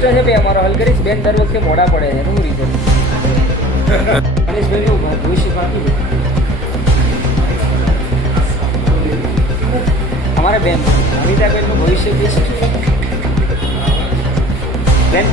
પ્રશ્ન છે ભાઈ અમારો હલ કરીશ. બેન દર વખતે મોડા પડે છે, શું રીઝન? મનીષભાઈ નું ભવિષ્ય બાકી છે અમારા બેન અમિતાબેનનું ભવિષ્ય બેસ્ટ છે. બેન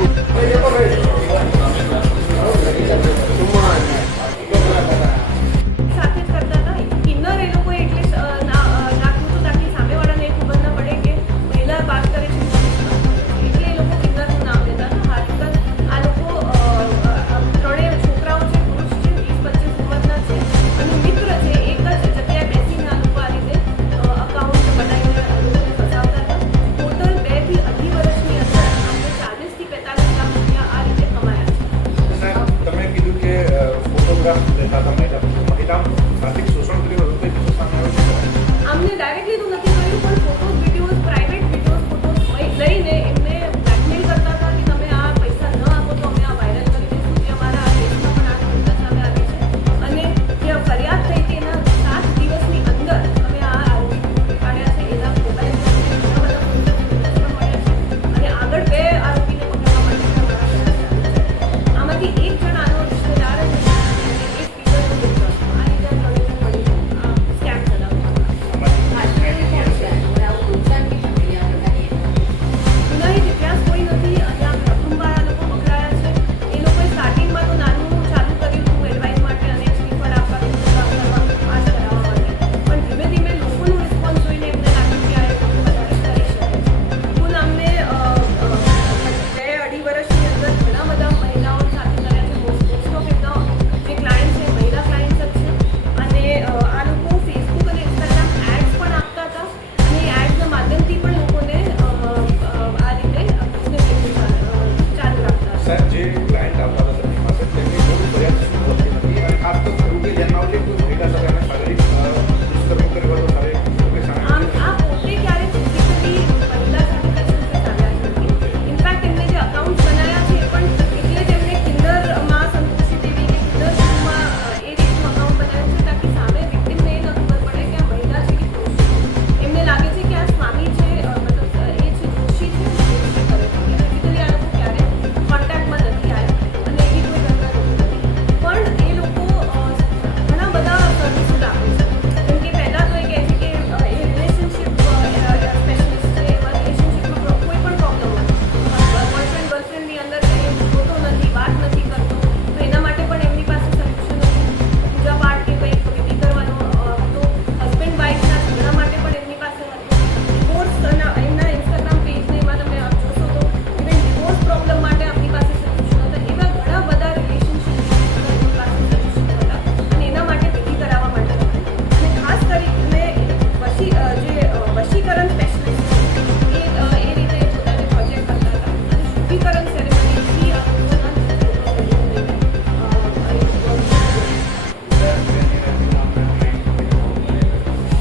અમને ડાયરેક્ટલી તો નથી કર્યું, પણ photos, videos, private videos, photos લઈને એમને બ્લેકમેલ કરતા હતા કે તમે આ પૈસા ન આપો તો અમે આ વાયરલ કરી દઈશું. જે અમારા દેશમાં પણ આ ઘટના સામે આવી છે અને જે ફરિયાદ થઈ હતી એના 7 દિવસની અંદર અમે આ આરોપી પકડી પાડ્યા છે. એના મોબાઈલ ઘણા બધા મળ્યા છે અને આગળ 2 આરોપીને પકડવા માટે અમારા પ્રયાસ ચાલુ છે. આમાંથી એક જણ આનો રિશ્તેદાર જ છે અને એક પીડરનો મિત્ર. આ રીતે સ્કેમ ચલાવતા ગુનાહિત ઇતિહાસ કોઈ નથી. અહીંયા પ્રથમવાર આ લોકો પકડાયા છે. એ લોકોએ સ્ટાર્ટિંગમાં તો નાનું ચાલુ કર્યું હતું એડવાઇસ માટે અને શ્રીફળ આપવા પાસ કરાવવા માટે, પણ ધીમે ધીમે લોકોનું રિસ્પોન્સ જોઈને એમને લાગ્યું કે આ એ લોકો વધારે કરી શકે છે. કુલ અમને 2-2.5 વર્ષની અંદર ઘણા બધા મહિલાઓ સાથે કર્યા છે. મોસ્ટ ઓફ એમના જે ક્લાયન્ટ છે મહિલા ક્લાયન્ટ જ છે અને આ લોકો ફેસબુક અને ઇન્સ્ટાગ્રામ એડ્સ પણ આપતા હતા અને એ એડ્સના માધ્યમથી પણ લોકોને આ રીતે બિઝનેસ ચાલુ રાખતા હતા. સાહેબ, જે ક્લાયન્ટ આવતા હતા તેમની પાસે તેમની મૂળ ફરિયાદ શું હોતી નથી અને ખાસ તો એવું કે ધ્યાનમાં આવે કે કોઈ મહિલા સાથે શારીરિક દુષ્કર્મ કર્યો હતો ત્યારે આમ આ પોતે ક્યારેક ફિઝિકલી મહિલા સાથે કઈ રીતે ચાલ્યા જ નથી. ઇનફેક્ટ એમને જે અકાઉન્ટ બનાવ્યા છે એ પણ એટલે જ એમને કિન્ડરમાં સંતોષી દેવી કે કિન્ડરમાં એ રીતનું અકાઉન્ટ બનાવ્યું છે તાકી સામે વિક્ટિમને એ ન ખબર પડે કે આ મહિલા છે કે પુરુષ છે. એમને લાગે છે કે આ સ્વામી છે, મતલબ એ છે દોષી છે, દોષી કરે છે. ફિઝિકલી આ લોકો ક્યારે કોન્ટેક્ટમાં નથી આવ્યા અને એવી કોઈ ઘટના નથી. પણ એ લોકો ઘણા બધા સર્વિસીસ આપે છે. જેમ કે પહેલાં તો એ કહે છે કે એ રિલેશનશિપ સ્પેશિયલિસ્ટ છે. એવા રિલેશનશિપમાં કોઈ પણ પ્રોબ્લેમ હોય, બોયફ્રેન્ડ ગર્લફ્રેન્ડની અંદર એ જોતો નથી, વાત નથી કરતો, તો એના માટે પણ એમની પાસે સોલ્યુશન હતું. પૂજા પાઠ કે કંઈક વિધિ કરવાનો હતો. હસબન્ડ વાઇફના ઝઘડા માટે પણ એમની પાસે હતું. ડિવોર્સ એમના ઇન્સ્ટાગ્રામ પેજને એમાં તમે જોશો તો ઇવન ડિવોર્સ પ્રોબ્લેમ માટે આપણી પાસે સોલ્યુશન હતા. એવા ઘણા બધા રિલેશનશિપ એમની પાસે સોલ્યુશન હતા અને એના માટે વિધિ કરાવવા માટે હતું. અને ખાસ કરીને વશીકરણ સ્પેશિયલિસ્ટ એ રીતે પોતાને પ્રોજેક્ટ કરતા હતા અને શુદ્ધિકરણ સેરેમનીથી આ લોકોના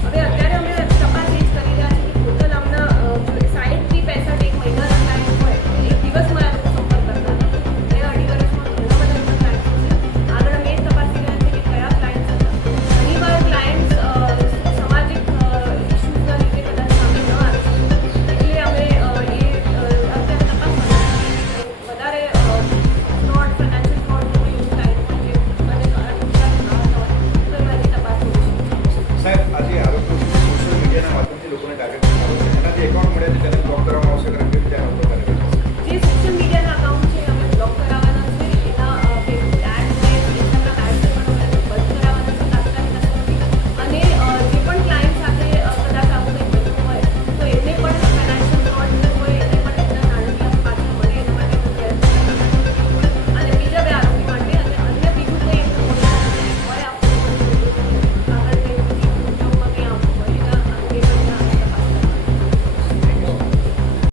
હવે અત્યારે અમે તપાસ એ જ કરી રહ્યા છીએ કે ટોટલ આમના 60થી 65 એક મહિનાના ક્લાયન્ટ હોય એક દિવસમાં આ લોકો સંપર્ક કરતા હતા. 2-2.5 વર્ષમાં ઘણા બધા એમના ક્લાયન્ટ્સ છે. આગળ અમે એ જ તપાસી રહ્યા છીએ કે કયા ક્લાયન્ટ્સ હતા. ઘણીવાર ક્લાયન્ટ્સ સામાજિક ઇસ્યુઝના લીધે કદાચ સામે ન આવી શકે એટલે અમે અત્યારે તપાસમાં વધારે ફ્રોડ, ફાઇનાન્શિયલ ફ્રોડ કોઈ એવું ક્લાયન્ટ હોય જે અને ગુજરાત ના હોય તો એમાંથી તપાસ કરી શકીએ. સાહેબ, આજે આરોપો સોશિયલ મીડિયાના માધ્યમથી લોકોને ટાર્ગેટ કરવામાં આવે છે. એના જે એકાઉન્ટ મળ્યા છે તેને બ્લોક કરવામાં